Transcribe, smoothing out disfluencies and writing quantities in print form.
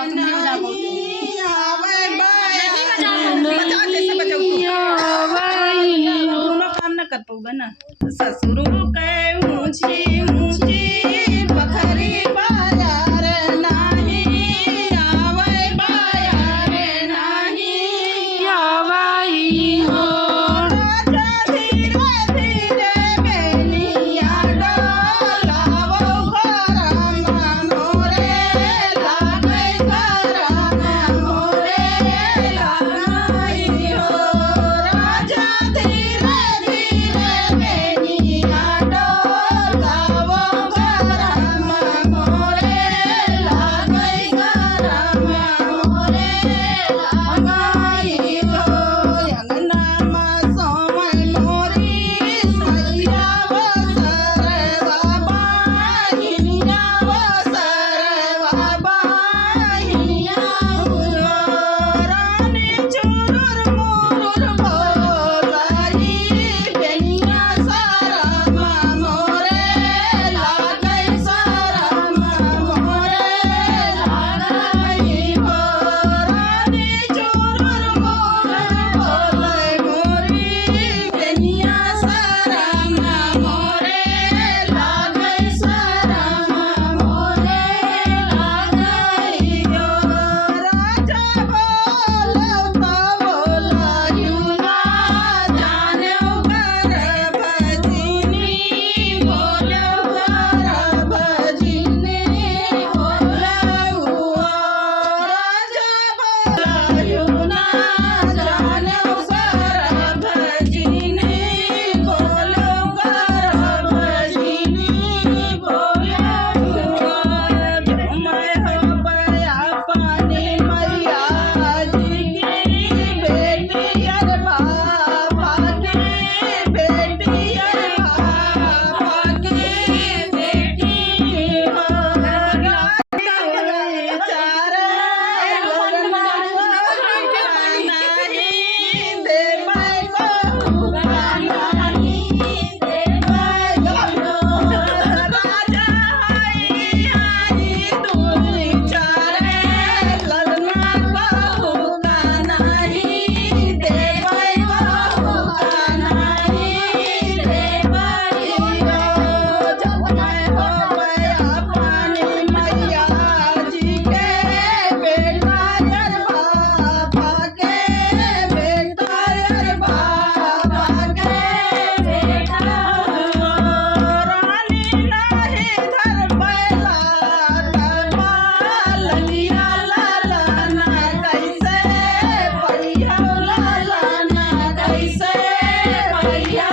बजाओ, तुम भी बजाओ बहुत। दोनों काम ना कर पाऊंगा ना। ससुर के ऊंची ऊंची बखरी बाजार नाही आवे बाजार नाही आवाई हो। राजा धीरे धीरे बेनिया डोलावो घरमा मोरे लागे घरमा मोरे लागे हो। राजा धीरे धीरे बेनिया डोलावो घरमा मोरे लागे घरमा मोरे लागे हो। अंगनामा सोमय मोरी सैया वसरवा बाहिनिया वसरवा बाहिनिया हो। रानी चुरुर मुरुर बोलाई बेनिया सारमा मोरे लागे सारमा मोरे लागे हो। रानी चुरुर मुरुर बोलाई मोरी बेनिया सारमा मोरे लागे सारमा मोरे लागे हो। राजा बोलो तो बोलायु ना जाने घर भजनी बोलो घर भजनी बोलो राजा बोलायु ना जाने घर भजनी बोलो घर भजनी बोलो। मैं हो बया पानी मैया जी की बेटी अरे बाबा की बेटी अरे बाबा की बेटी हो। चार नहीं दे मैं को नहीं दे मैं राजा आई आई दूरी चारे ललना बहू का नहीं दे मैं बहू का नहीं दे मैं जब मैं हो गया पानी मैया जी के बेटा यार बाबा के बेटा यार बाबा के बेटा हो। रानी नाही धर बैला डबा ललिया लालना कैसे पैया लालना कैसे पैया